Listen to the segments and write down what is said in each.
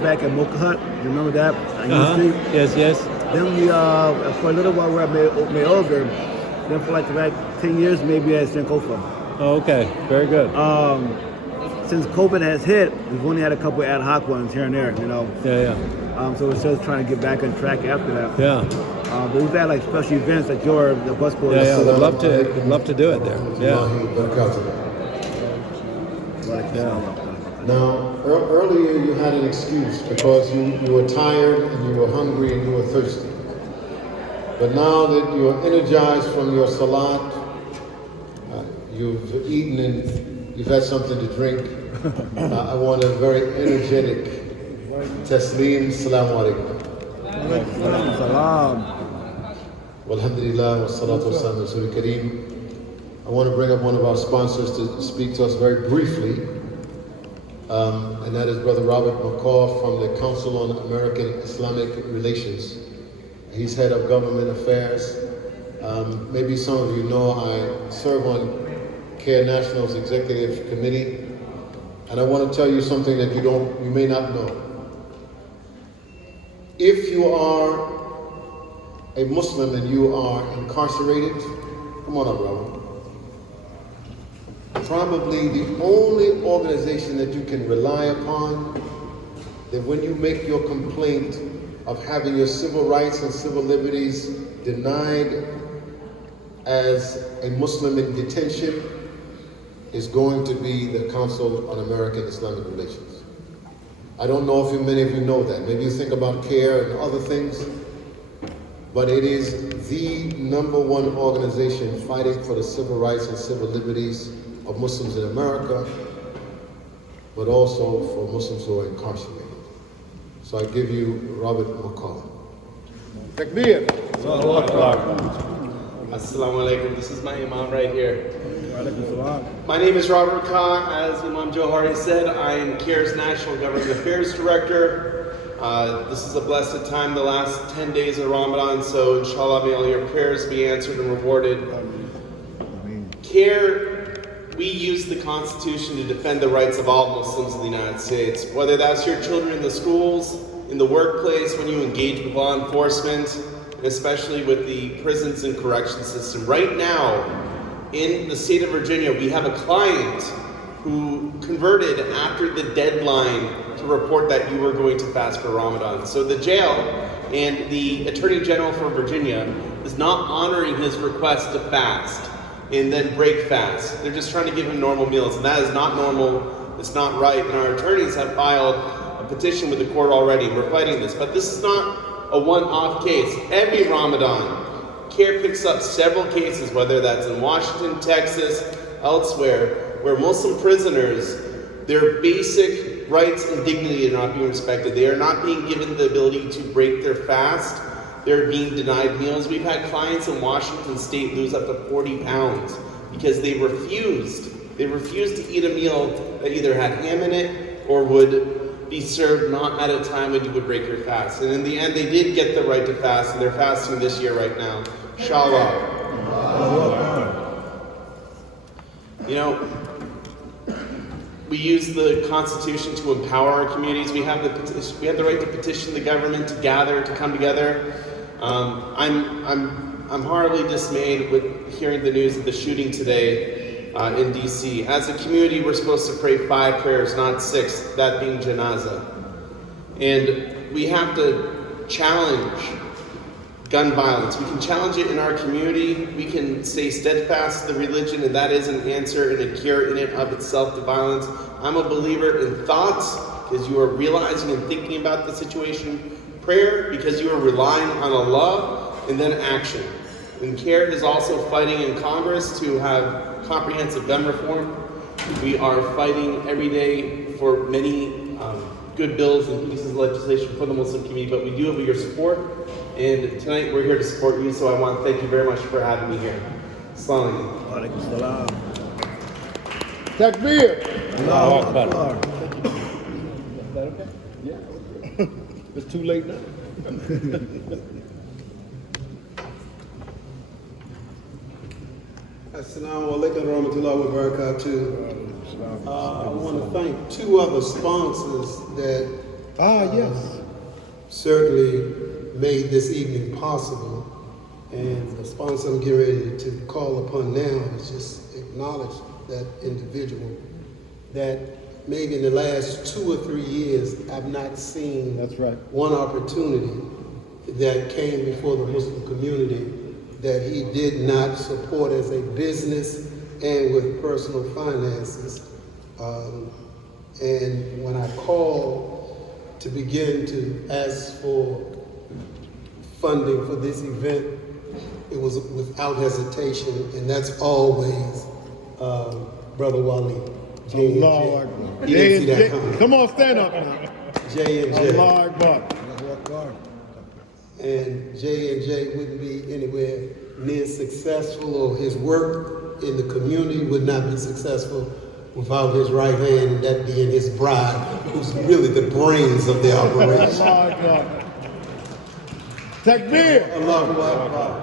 back at Mocha Hut. You remember that? On U Street? Yes, yes. Then we, for a little while, we were at Mayoga. Then for like 10 years, maybe at Sankofa. Oh, okay. Very good. Since COVID has hit, we've only had a couple ad hoc ones here and there, you know. Yeah. So we're still trying to get back on track after that. Yeah. But we've had like special events like the bus boys. Yeah. We'd love to do it there. Yeah. Now, earlier you had an excuse because you were tired and you were hungry and you were thirsty. But now that you are energized from your salat, you've eaten and you've had something to drink, I want a very energetic taslim. Assalamu alaikum. Walhamdulillah wa salatu wa salam Rasul Kareem. I want to bring up one of our sponsors to speak to us very briefly. And that is Brother Robert McCaw from the Council on American Islamic Relations. He's head of government affairs. Maybe some of you know I serve on CARE National's executive committee. And I want to tell you something that you may not know. If you are a Muslim and you are incarcerated, come on up, Robert. Probably the only organization that you can rely upon, that when you make your complaint of having your civil rights and civil liberties denied as a Muslim in detention, is going to be the Council on American Islamic Relations. I don't know if many of you know that. Maybe you think about CARE and other things, but it is the #1 organization fighting for the civil rights and civil liberties of Muslims in America, but also for Muslims who are incarcerated. So I give you Robert McCaw. Takbir. Assalamu alaikum. This is my imam right here. My name is Robert McCaw. As Imam Johari said, I am CARE's National Government Affairs Director. This is a blessed time, the last 10 days of Ramadan, so inshallah may all your prayers be answered and rewarded. CARE, we use the Constitution to defend the rights of all Muslims in the United States, whether that's your children in the schools, in the workplace, when you engage with law enforcement, and especially with the prisons and correction system. Right now, in the state of Virginia, we have a client who converted after the deadline to report that you were going to fast for Ramadan. So the jail and the Attorney General for Virginia is not honoring his request to fast and then break fast. They're just trying to give him normal meals, and that is not normal, it's not right, and our attorneys have filed a petition with the court already. We're fighting this, but this is not a one-off case. Every Ramadan, CARE picks up several cases, whether that's in Washington, Texas, elsewhere, where Muslim prisoners, their basic rights and dignity are not being respected. They are not being given the ability to break their fast. They're being denied meals. We've had clients in Washington State lose up to 40 pounds because they refused to eat a meal that either had ham in it or would be served not at a time when you would break your fast. And in the end, they did get the right to fast, and they're fasting this year right now. Inshallah. You know, we use the Constitution to empower our communities. We have the right to petition the government to gather, to come together. I'm horribly dismayed with hearing the news of the shooting today in DC. As a community, we're supposed to pray 5 prayers, not 6, that being janazah. And we have to challenge gun violence. We can challenge it in our community. We can stay steadfast to the religion, and that is an answer and a cure in and of itself to violence. I'm a believer in thoughts, because you are realizing and thinking about the situation. Prayer, because you are relying on Allah, and then action. And CARE is also fighting in Congress to have comprehensive gun reform. We are fighting every day for many good bills and pieces of legislation for the Muslim community, but we do have your support. And tonight we're here to support you, so I want to thank you very much for having me here. Assalamu alaikum. Takbir. Allahu Akbar. Is that okay? Yeah. It's too late now. Assalamu alaikum warahmatullahi wabarakatuh. I want to thank 2 other sponsors that Yes. certainly made this evening possible. And the sponsor I'm getting ready to call upon now is just acknowledge that individual that maybe in the last 2 or 3 years I've not seen That's right. one opportunity that came before the Muslim community that he did not support as a business and with personal finances. And when I called to begin to ask for funding for this event, it was without hesitation, and that's always Brother Wali. J&J. Allah Akbar. He didn't see that coming. Come on, stand up now. J&J. Allah Akbar. And J&J wouldn't be anywhere near successful, or his work in the community would not be successful without his right hand, and that being his bride, who's really the brains of the operation. Allah Akbar. Takbir. Allahu Akbar.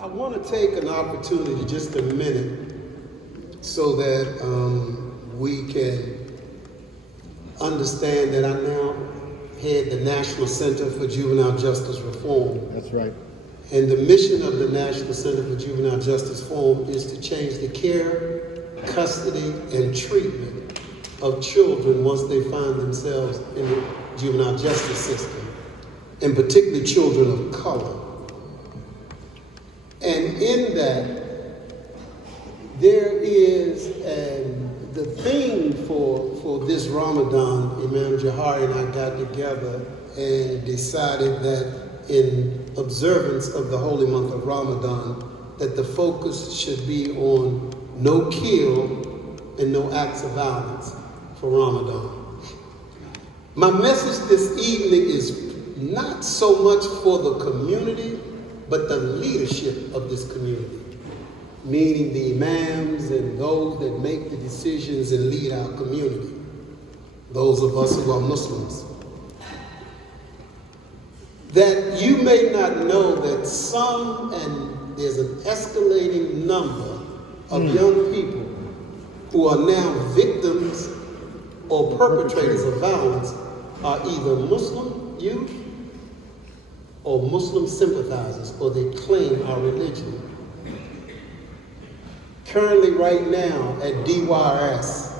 I want to take an opportunity, just a minute, so that we can understand that I now head the National Center for Juvenile Justice Reform. That's right. And the mission of the National Center for Juvenile Justice Reform is to change the care, custody, and treatment of children once they find themselves in the juvenile justice system, and particularly children of color. And in that, there is the theme for this Ramadan. Imam Jahari and I got together and decided that in observance of the holy month of Ramadan, that the focus should be on no kill and no acts of violence for Ramadan. My message this evening is not so much for the community, but the leadership of this community, meaning the imams and those that make the decisions and lead our community, those of us who are Muslims. That you may not know that and there's an escalating number of young people who are now victims or perpetrators of violence are either Muslim youth or Muslim sympathizers, or they claim our religion. Currently, right now, at DYRS,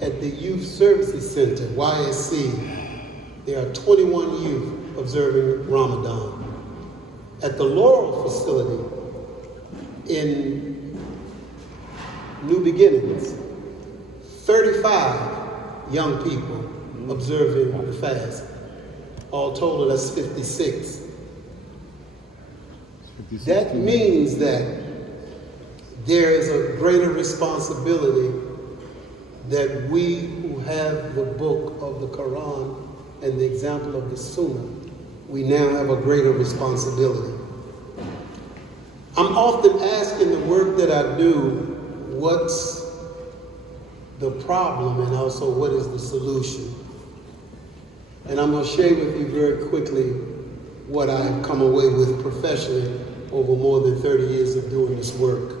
at the Youth Services Center, YSC, there are 21 youth observing Ramadan. At the Laurel facility in New Beginnings, 35 young people observing the fast. All total, that's 56. That means that there is a greater responsibility that we who have the book of the Quran and the example of the Sunnah, we now have a greater responsibility. I'm often asked in the work that I do, what's the problem and also what is the solution? And I'm going to share with you very quickly what I have come away with professionally over more than 30 years of doing this work.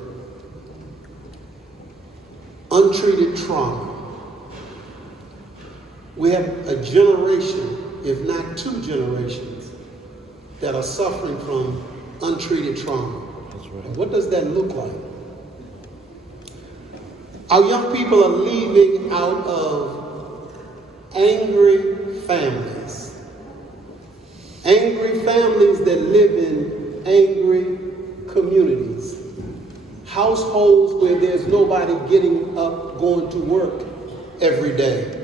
Untreated trauma. We have a generation, if not 2 generations, that are suffering from untreated trauma. That's right. And what does that look like? Our young people are leaving out of angry families. Angry families that live in angry communities. Households where there's nobody getting up, going to work every day.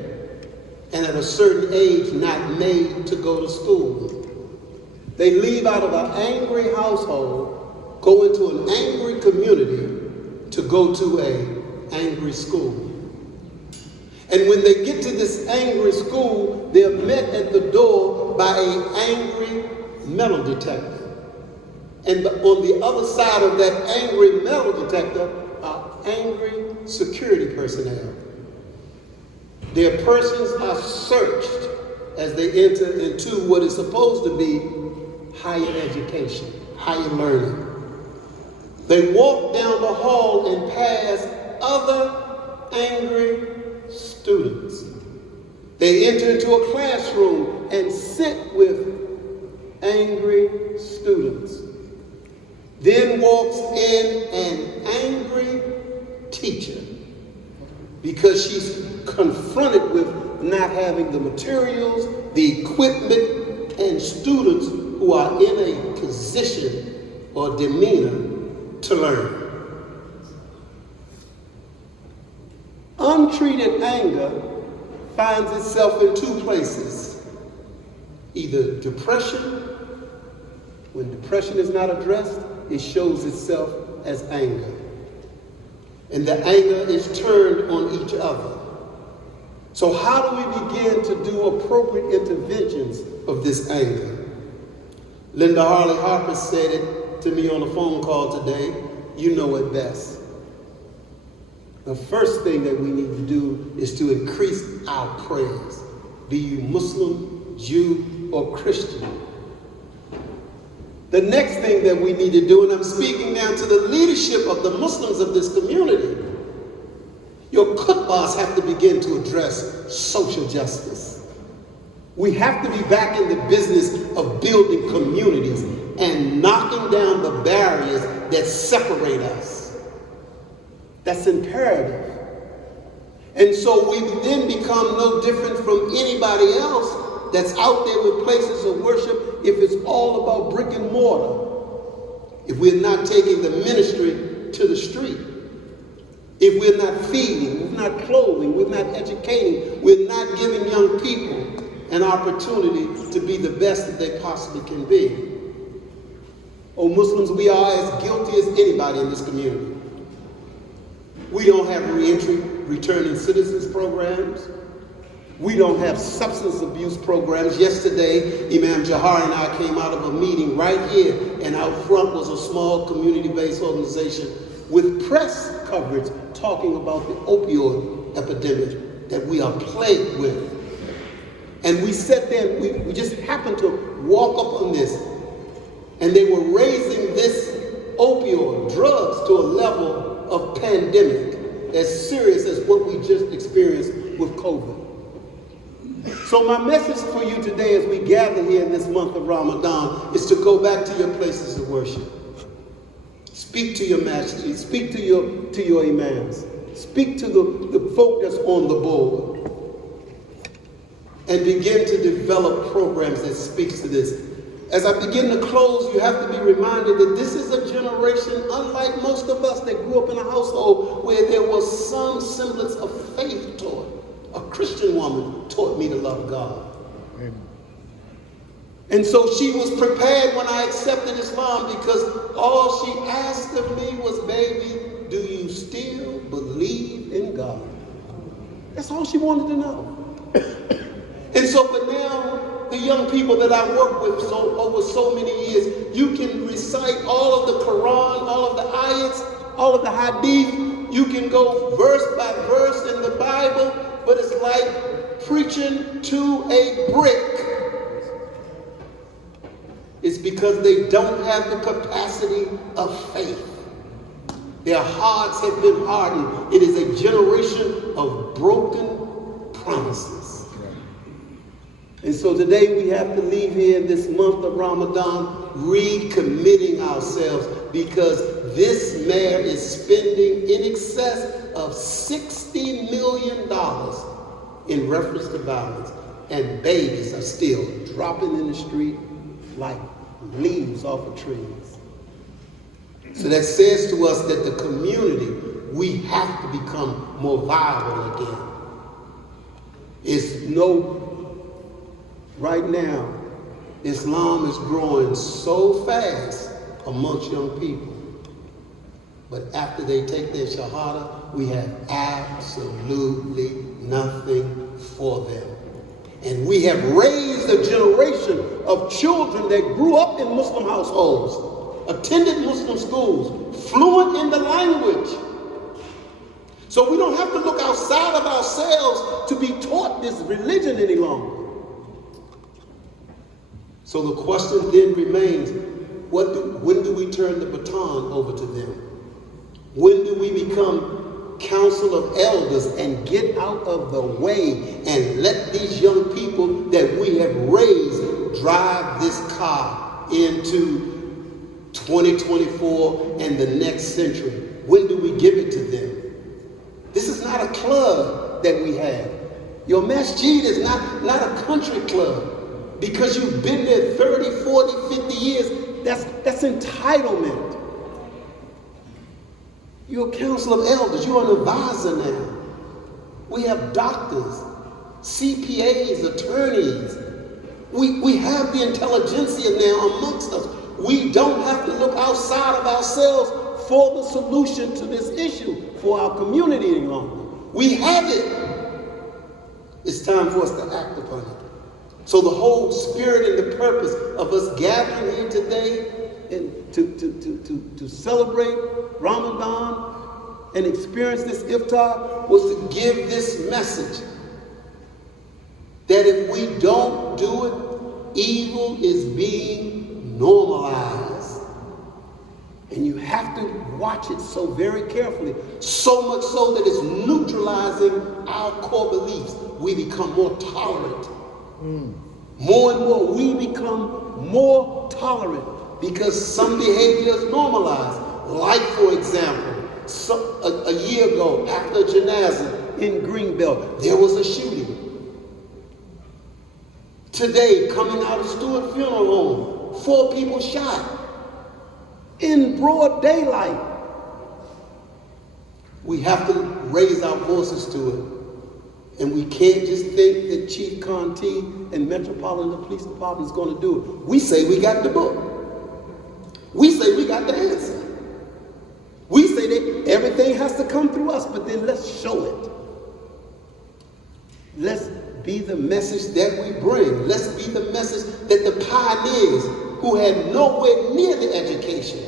And at a certain age, not made to go to school. They leave out of an angry household, go into an angry community to go to an angry school. And when they get to this angry school, they're met at the door by an angry metal detector. And on the other side of that angry metal detector are angry security personnel. Their persons are searched as they enter into what is supposed to be higher education, higher learning. They walk down the hall and pass other angry students. They enter into a classroom and sit with angry students. Then walks in an angry teacher because she's confronted with not having the materials, the equipment, and students who are in a position or demeanor to learn. Untreated anger finds itself in two places. Either depression. When depression is not addressed, it shows itself as anger. And the anger is turned on each other. So how do we begin to do appropriate interventions of this anger? Linda Harley Harper said it to me on a phone call today. You know it best. The first thing that we need to do is to increase our prayers. Be you Muslim, Jew, or Christian. The next thing that we need to do, and I'm speaking now to the leadership of the Muslims of this community, your khutbahs have to begin to address social justice. We have to be back in the business of building communities and knocking down the barriers that separate us. That's imperative. And so we then become no different from anybody else that's out there with places of worship if it's all about brick and mortar. If we're not taking the ministry to the street. If we're not feeding, we're not clothing, we're not educating, we're not giving young people an opportunity to be the best that they possibly can be. Oh, Muslims, we are as guilty as anybody in this community. We don't have reentry, returning citizens programs. We don't have substance abuse programs. Yesterday, Imam Jahar and I came out of a meeting right here, and out front was a small community-based organization with press coverage talking about the opioid epidemic that we are plagued with. And we sat there, and we just happened to walk up on this, and they were raising this opioid, drugs, to a level of pandemic as serious as what we just experienced with COVID. So my message for you today as we gather here in this month of Ramadan is to go back to your places of worship. Speak to your masjids, speak to your imams, speak to the folk that's on the board, and begin to develop programs that speaks to this. As I begin to close, you have to be reminded that this is a generation, unlike most of us, that grew up in a household where there was some semblance of faith taught. A Christian woman taught me to love God. Amen. And so she was prepared when I accepted Islam, because all she asked of me was, baby, do you still believe in God? That's all she wanted to know. And so, but now, the young people that I work with over so many years, you can recite all of the Quran, all of the ayats, all of the hadith. You can go verse by verse in the Bible, but it's like preaching to a brick. It's because they don't have the capacity of faith. Their hearts have been hardened. It is a generation of broken promises. And so today we have to leave here in this month of Ramadan recommitting ourselves, because this mayor is spending in excess of $60 million in reference to violence, and babies are still dropping in the street like leaves off of trees. So that says to us that the community, we have to become more viable again. Right now, Islam is growing so fast amongst young people. But after they take their shahada, we have absolutely nothing for them. And we have raised a generation of children that grew up in Muslim households, attended Muslim schools, fluent in the language. So we don't have to look outside of ourselves to be taught this religion any longer. So the question then remains, when do we turn the baton over to them? When do we become council of elders and get out of the way and let these young people that we have raised drive this car into 2024 and the next century? When do we give it to them? This is not a club that we have. Your masjid is not a country club. Because you've been there 30, 40, 50 years, that's entitlement. You're a council of elders. You're an advisor now. We have doctors, CPAs, attorneys. We have the intelligentsia now amongst us. We don't have to look outside of ourselves for the solution to this issue for our community any longer. We have it. It's time for us to act upon it. So the whole spirit and the purpose of us gathering here today and to celebrate Ramadan and experience this iftar was to give this message that if we don't do it, evil is being normalized. And you have to watch it so very carefully, so much so that it's neutralizing our core beliefs. We become more tolerant. More and more, we become more tolerant because some behavior is normalized. Like, for example, a year ago, after a janazah in Greenbelt, there was a shooting. Today, coming out of Stewart Funeral Home, 4 people shot in broad daylight. We have to raise our voices to it. And we can't just think that Chief Conti and Metropolitan Police Department is going to do it. We say we got the book. We say we got the answer. We say that everything has to come through us, but then let's show it. Let's be the message that we bring. Let's be the message that the pioneers who had nowhere near the education,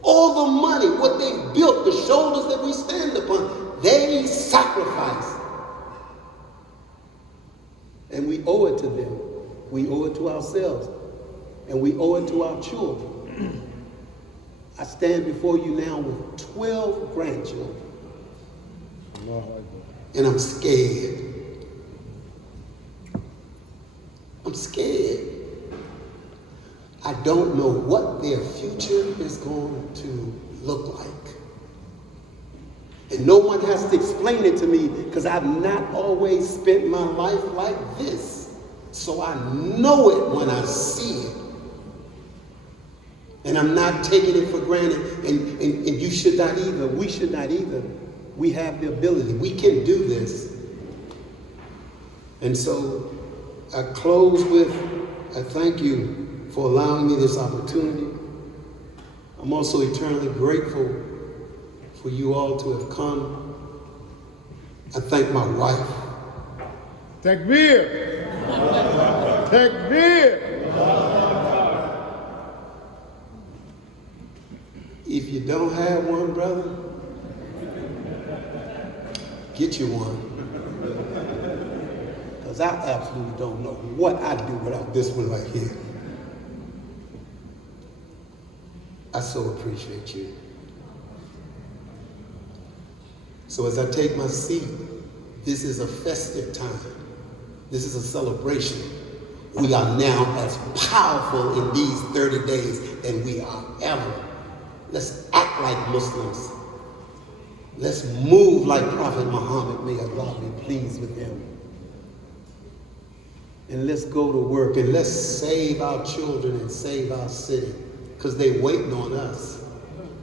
all the money, what they built, the shoulders that we stand upon, they sacrificed. And we owe it to them. We owe it to ourselves. And we owe it to our children. I stand before you now with 12 grandchildren. And I'm scared. I'm scared. I don't know what their future is going to look like. And no one has to explain it to me because I've not always spent my life like this. So I know it when I see it. And I'm not taking it for granted. And you should not either. We should not either. We have the ability. We can do this. And so I close with, I thank you for allowing me this opportunity. I'm also eternally grateful for you all to have come. I thank my wife. Takbir! Takbir! If you don't have one, brother, get you one. Because I absolutely don't know what I'd do without this one right here. I so appreciate you. So as I take my seat, this is a festive time. This is a celebration. We are now as powerful in these 30 days than we are ever. Let's act like Muslims. Let's move like Prophet Muhammad. May Allah be pleased with him. And let's go to work and let's save our children and save our city because they're waiting on us.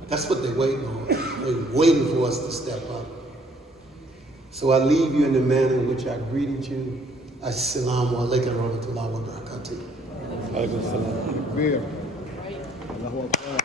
That's what they're waiting on. They're waiting for us to step up. So I leave you in the manner in which I greeted you. Assalamu alaikum wa rahmatullahi wa barakatuh. Takbir. Allahu Akbar.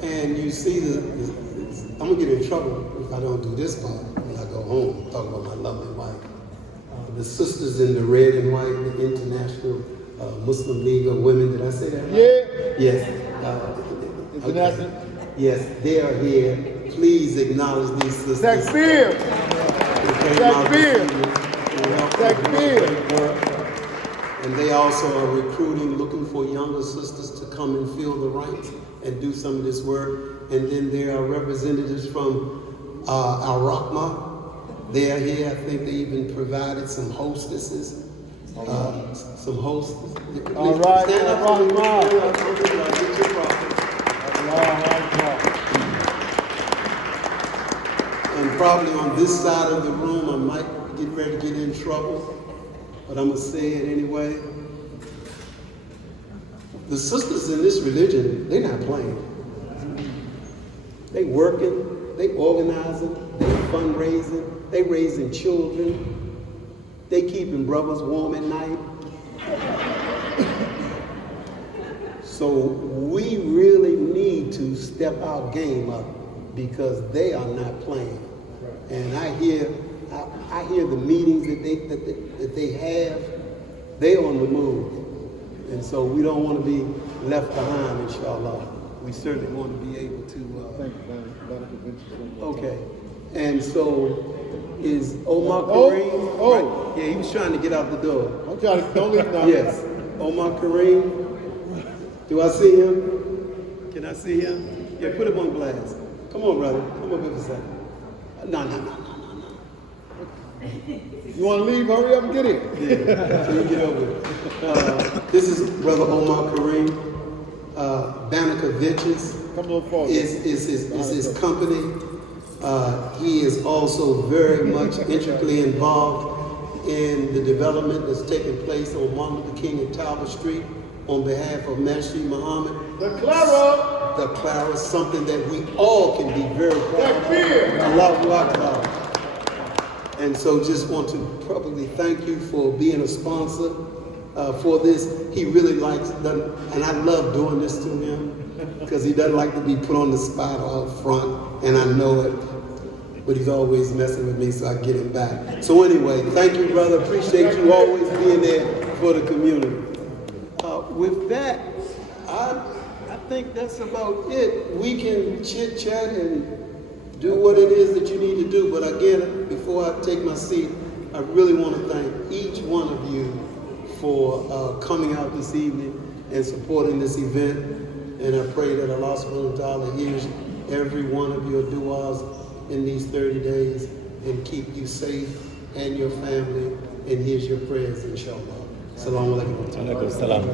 And you see, I'm going to get in trouble if I don't do this part when I go go home. I'm talking about my lovely wife. The sisters in the red and white, the International Muslim League of Women. Did I say that right? Yeah. Yes. International. Okay. Yes, they are here. Please acknowledge these sisters. Takbir. Takbir. Takbir. And they also are recruiting, looking for younger sisters to come and fill the ranks and do some of this work. And then there are representatives from Al-Rahma. They are here. I think they even provided some hostesses. Some hosts. All right. Stand up for the And probably on this side of the room, I might get ready to get in trouble, but I'm going to say it anyway. The sisters in this religion, they're not playing. They working, they organizing, they fundraising, they raising children, they keeping brothers warm at night. So we really need to step our game up because they are not playing. And I hear the meetings that they have. They're on the move. And so we don't want to be left behind, inshallah. We certainly want to be able to. Okay. And so is Omar Kareem? Oh. Right? Yeah, he was trying to get out the door. I'm trying to, don't leave now. Yes. Omar Kareem. Do I see him? Can I see him? Yeah, put him on blast. Come on, brother. Come up here for a second. No. You want to leave? Hurry up and get it. Yeah, so you get over it. This is Brother Omar Kareem. Banneker Ventures Come a little forward. is his company. He is also very much intricately involved in the development that's taking place on Martin Luther King and Talbot Street on behalf of Masjid Muhammad. The Clara. The Clara is something that we all can be very proud of. Allahu Akbar. And so just want to probably thank you for being a sponsor for this. He really likes, and I love doing this to him because he doesn't like to be put on the spot or out front, and I know it. But he's always messing with me, so I get him back. So anyway, thank you, brother. Appreciate you always being there for the community. With that, I think that's about it. We can chit chat and do what it is that you need to do. But again, before I take my seat, I really want to thank each one of you for coming out this evening and supporting this event. And I pray that Allah subhanahu wa ta'ala hears every one of your du'as in these 30 days and keep you safe and your family. And here's your prayers, inshallah. Assalamu alaikum. Alaikum salam.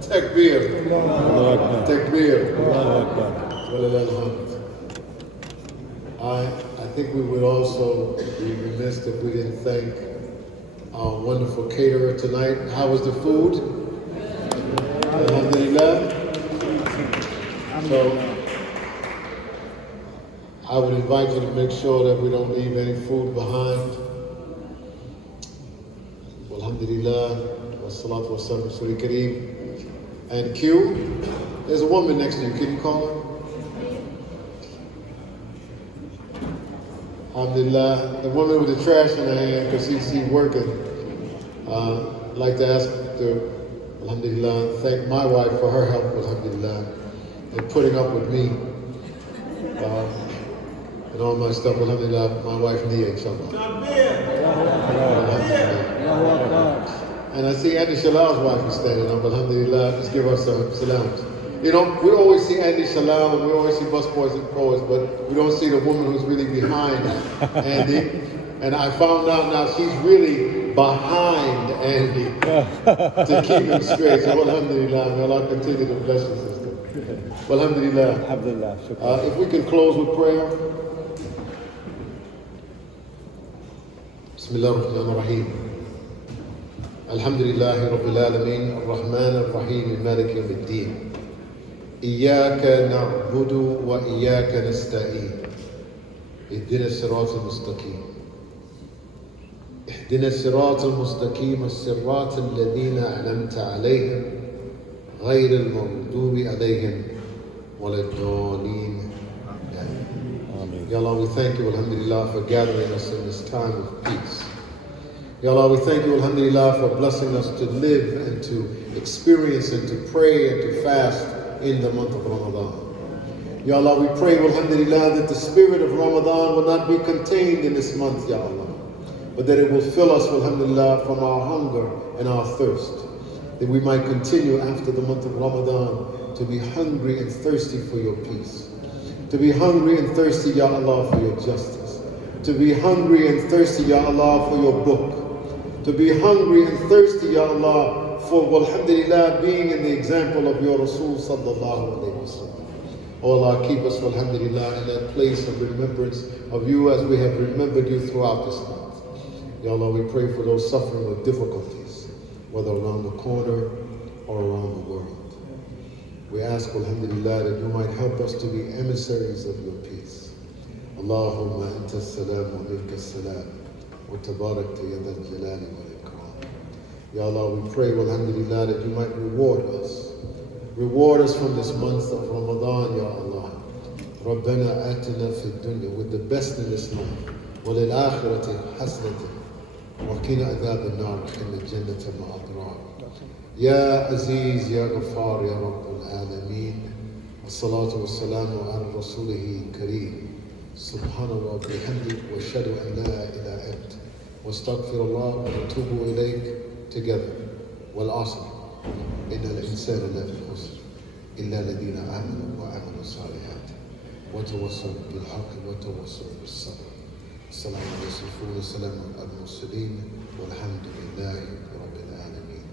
Takbir. Allahu Akbar. Takbir. Allahu Akbar. I think we would also be remiss if we didn't thank our wonderful caterer tonight. How was the food? Alhamdulillah. So I would invite you to make sure that we don't leave any food behind. Alhamdulillah. Wassalatu wassalam ala Rasulil Kareem. And Q, there's a woman next to you. Can you call her? Alhamdulillah, the woman with the trash in her hand because she's working. I'd like to ask her, alhamdulillah, thank my wife for her help, alhamdulillah, and putting up with me and all my stuff, alhamdulillah, my wife Nia, inshallah. And I see Andy Shalal's wife is standing up, alhamdulillah, let's give her some salams. You know, we always see Andy Shalal and we always see busboys and poets, but we don't see the woman who's really behind Andy. And I found out now she's really behind Andy to keep him straight. So alhamdulillah, may Allah continue to bless you, sister. Well, alhamdulillah. Alhamdulillah. If we can close with prayer. Bismillah ar-Rahman ar-Rahim. Alhamdulillah Rabbil Alameen, Ar-Rahman ar-Rahim, Malik Yawm al-Din. إياك نعبد وإياك نستعين اهدنا الصراط المستقيم اهدنا الصراط المستقيم الصراط الذين أنعمت عليهم غير المغضوب عليهم ولا الضالين آمين. Ya Allah, we thank you, alhamdulillah, for gathering us in this time of peace. Ya Allah, we thank you, alhamdulillah, for blessing us to live and to experience and to pray and to fast in the month of Ramadan. Ya Allah, we pray, alhamdulillah, that the spirit of Ramadan will not be contained in this month, Ya Allah, but that it will fill us, alhamdulillah, from our hunger and our thirst, that we might continue after the month of Ramadan to be hungry and thirsty for your peace, to be hungry and thirsty, Ya Allah, for your justice, to be hungry and thirsty, Ya Allah, for your book, to be hungry and thirsty, Ya Allah, for, alhamdulillah, being in the example of your Rasul sallallahu alayhi wa sallam. Oh Allah, keep us, alhamdulillah, in that place of remembrance of you as we have remembered you throughout this month. Ya Allah, we pray for those suffering with difficulties, whether around the corner or around the world. We ask, alhamdulillah, that you might help us to be emissaries of your peace. Allahumma anta salam wa minka salam wa tabarakta ya dhal jalali wal ikram. Ya Allah, we pray, alhamdulillah, that you might reward us. Reward us from this month of Ramadan, Ya Allah. Rabbana atina fi dunya, with the best in this month. Walil akhirati hasnatan. Wa qina adhab an-nar in the jannata ma'adrar. Ya Aziz, Ya Ghaffar, Ya Rabbul Alameen. As-salatu was-salamu ala rasulihi kareem. Subhanallah bihamdik wa ashhadu an la ilaha ant. Wa astaghfirullah wa atubu ilayk together. Wal asr. إن الإنسان لفي خسر إلا الذين آمنوا وعملوا الصالحات وتواصوا بالحق وتواصوا بالصبر. السلام عليكم والسلام على المرسلين والحمد لله رب العالمين.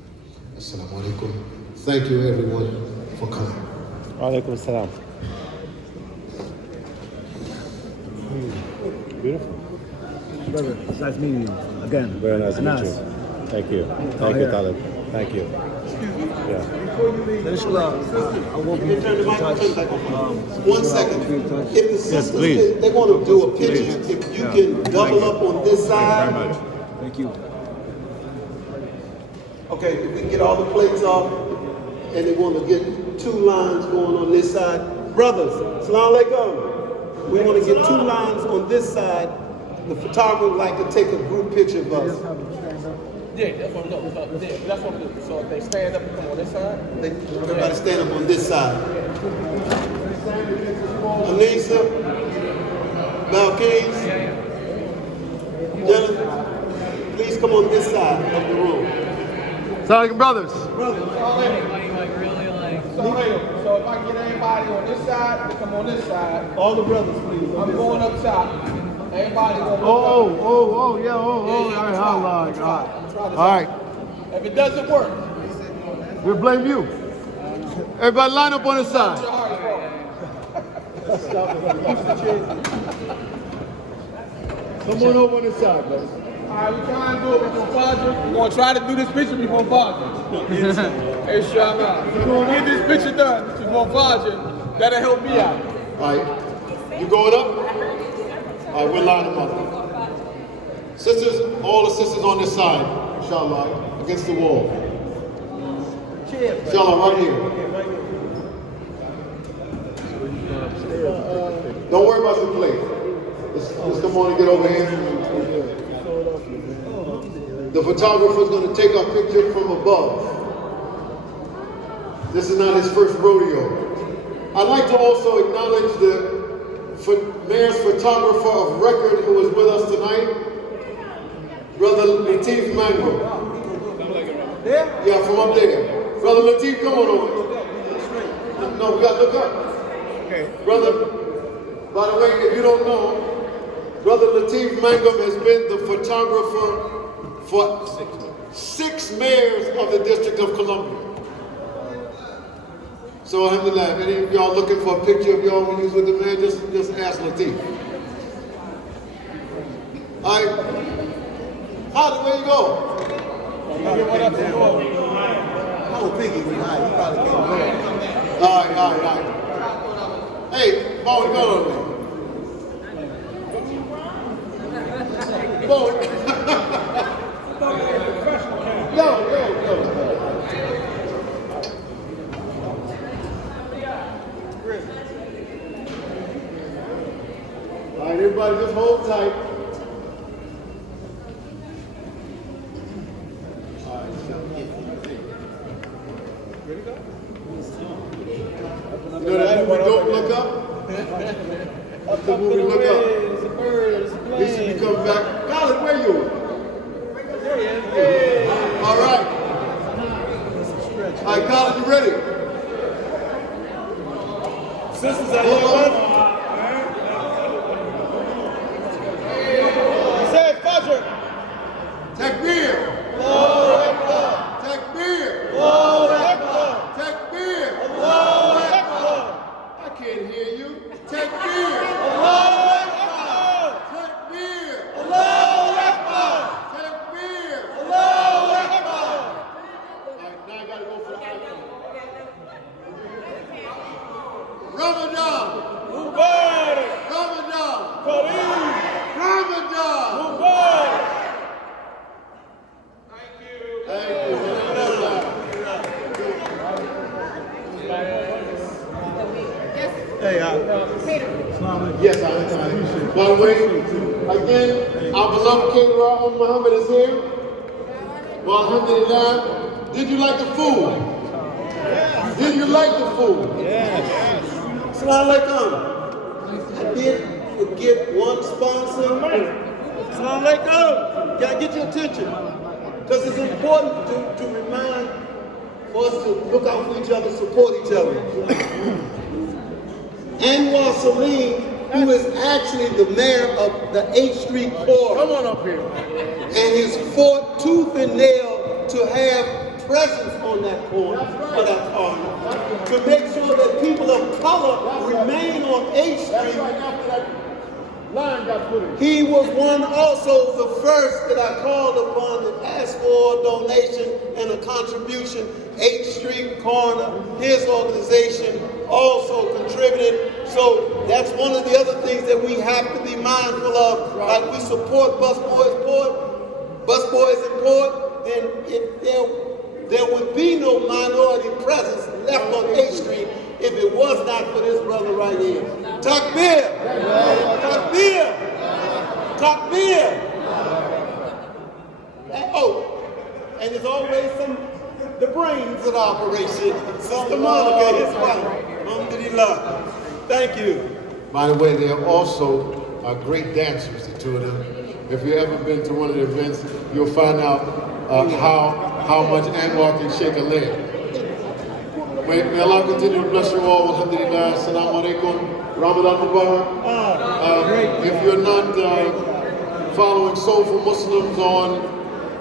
Assalamu alaikum. Thank you everyone for coming. Alaikum salam. Beautiful. Brother, it's nice meeting you again. Very nice to meet Nice. you. Thank you. Thank you, Talib. Thank you. Yeah. I won't be in touch. One second. If the sisters, please. they want to do a picture, if you can double up on this side. Very much. Thank you. Okay, if we can get all the plates off, and they want to get two lines going on this side. Brothers, Assalamu alaikum. We want to get two lines on this side. The photographer would like to take a group picture of us. Yeah, that's what I'm doing. Yeah, that's what I'm doing. So if they stand up and come on this side. Everybody stand up on this side. Anissa, Malkins, Jonathan, please come on this side of the room. Assalamu brothers. So if I get everybody on this side, they come on this side. All the brothers, please. I'm going up top. Everybody going Yeah, all right, all right. All right, If it doesn't work, we'll blame you. Everybody line up on the side. your heart is wrong. Come on over on the side, brother. All right, we're trying to do it before Fajr. We're going to try to do this picture before Fajr. Inshallah. We're going to get this picture done before Fajr. That'll help me out. All right, you going up? All right, we'll line them up. Sisters, all the sisters on this side, inshallah, against the wall. Inshallah, right here. Don't worry about your plate. Let's come on and get over here. The photographer's going to take our picture from above. This is not his first rodeo. I'd like to also acknowledge the mayor's photographer of record who was with us tonight, Brother Latif Mango. Yeah, from up there. Brother Latif, come on over. No, we got to look up. Okay. Brother, by the way, if you don't know, Brother Latif Mangum has been the photographer for 6 mayors of the District of Columbia. So alhamdulillah, if any of y'all looking for a picture of y'all when you was with the man, just ask Latif. All right. Howdy, where you go? I don't think he was high. He probably can't go. All right. Hey, Bo, what going on there? Bo. No. All right, hold tight. You know that movie Don't Look Up? The movie Look Up. He should be coming back. Colin, where you? All right. All right, Colin, you ready? Sisters, are Hold you on. ready? Say Fajr. Takbir. Allahu Akbar. Takbir. Allahu Akbar. Takbir. Allahu Akbar. I can't hear you. Takbir. Allahu Akbar. Takbir. Allahu Akbar. Takbir. Allahu Akbar. All right, now I gotta go for the icon. Ramadan. Mubarak. Ramadan. Kareem. Ramadan. Mubarak. Thank you. Yes, I. By the way, again, our beloved King Muhammad is here. Well, alhamdulillah. Did you like the food? Did you like the food? Assalamu alaikum. I did forget one sponsor. Assalamu alaikum. Can I get your attention? Because it's important to remind for us to look out for each other, support each other. Anwar Salim, who is actually the mayor of the 8th Street corridor. Come on up here. And his fought tooth and nail to have presence on that corner, or that corner, to make sure that people of color remain on 8th That's Street. right after that line got put in. He was one also the first that I called upon to ask for a donation and a contribution. 8th Street Corner, his organization also contributed. So that's one of the other things that we have to be mindful of. Like we support busboys in port, then there would be no minority presence left on 8th Street if it was not for this brother right here. Takbir! Takbir! Takbir! And there's always the brains of the operation. Sister Monica, his wife. Alhamdulillah. Thank you. By the way, they are also great dancers, the two of them. If you've ever been to one of the events, you'll find out how much Anwar can shake a leg. May Allah continue to bless you all. Alhamdulillah. Assalamu alaikum. Ramadan Mubarak. If you're not following Soulful Muslims on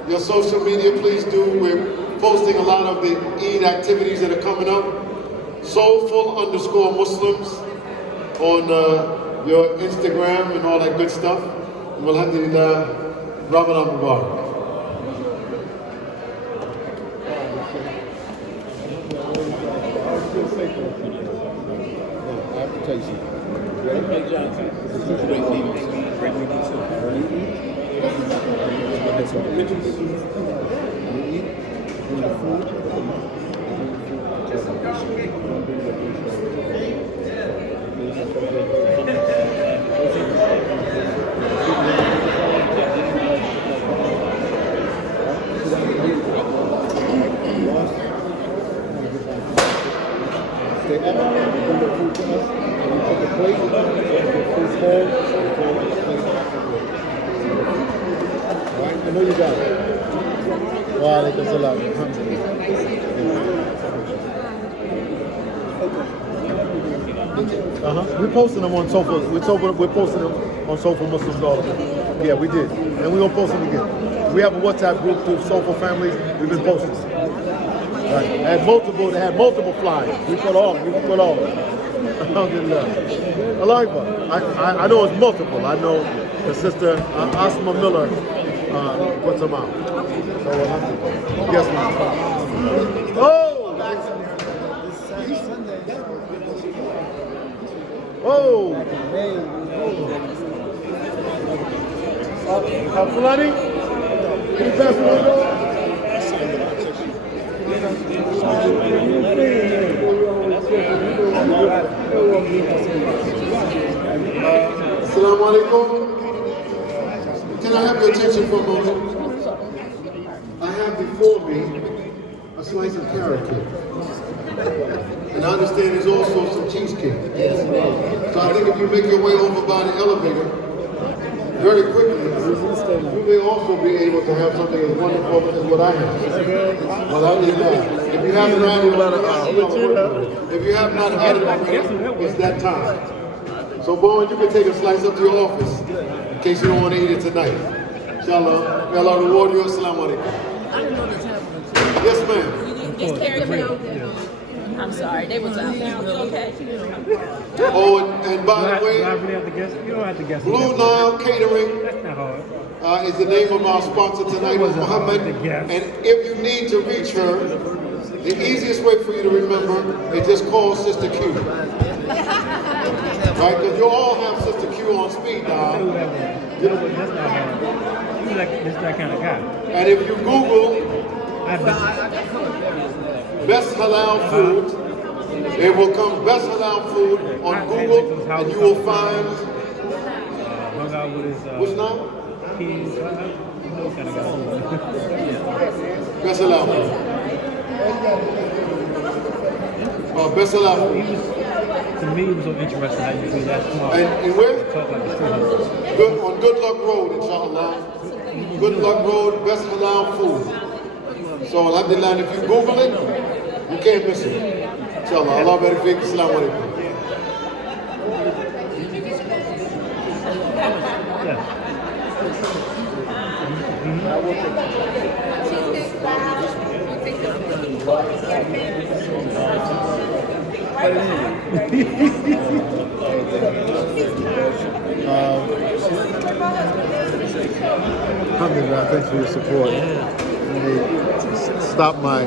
your social media, please do. We're posting a lot of the Eid activities that are coming up. Soulful_Muslims on your Instagram and all that good stuff. Alhamdulillah, Ramadan Mubarak. I know you got it. Wa alaikum salam. We're posting them on Sofa. We're posting them on Sofa Muslims all the time. Yeah, we did. And we're going to post them again. We have a WhatsApp group to Sofa families. We've been posting. Right. They had multiple flyers. We put all of them. Alhamdulillah. Allah Akbar. I know it's multiple. I know the sister Asma Miller puts them out. So alhamdulillah. Yes, ma'am. Oh! Oh! Fulani? Can you pass the window? Assalamu alaikum. can I have your attention for a moment? I have before me a slice of carrot cake. And I understand there's also some cheesecake. So I think if you make your way over by the elevator, very quickly, you may also be able to have something as wonderful as what I have. Well, I need that. If you haven't had it already, it's that time. So, Bowen, you can take a slice up to your office in case you don't want to eat it tonight. Inshallah, may Allah reward you. Assalamu alaikum. Yes, ma'am. Just carry me out there. I'm sorry, they was out there. Okay. Oh, and by the way, You don't have to guess. Blue Nile Catering That's not hard. is the name of our sponsor tonight, Muhammad. And if you need to reach her, the easiest way for you to remember is just call Sister Q. Right? Because you all have Sister Q on speed dial. That's not hard. He's that kind of guy. And if you Google best halal food, it will come best halal food on Google, and you will find which now? Best halal food. Best halal food. To me, it was so interesting how you do that smart. And where? Talk like a street. Good, on Good Luck Road, inshallah. Good Luck Road, best halal food. So, alhamdulillah, if you Google it, you can't miss it. Inshallah. Allah barik fiik. Assalamu alaikum. Alhamdulillah, thanks for your support. Stop my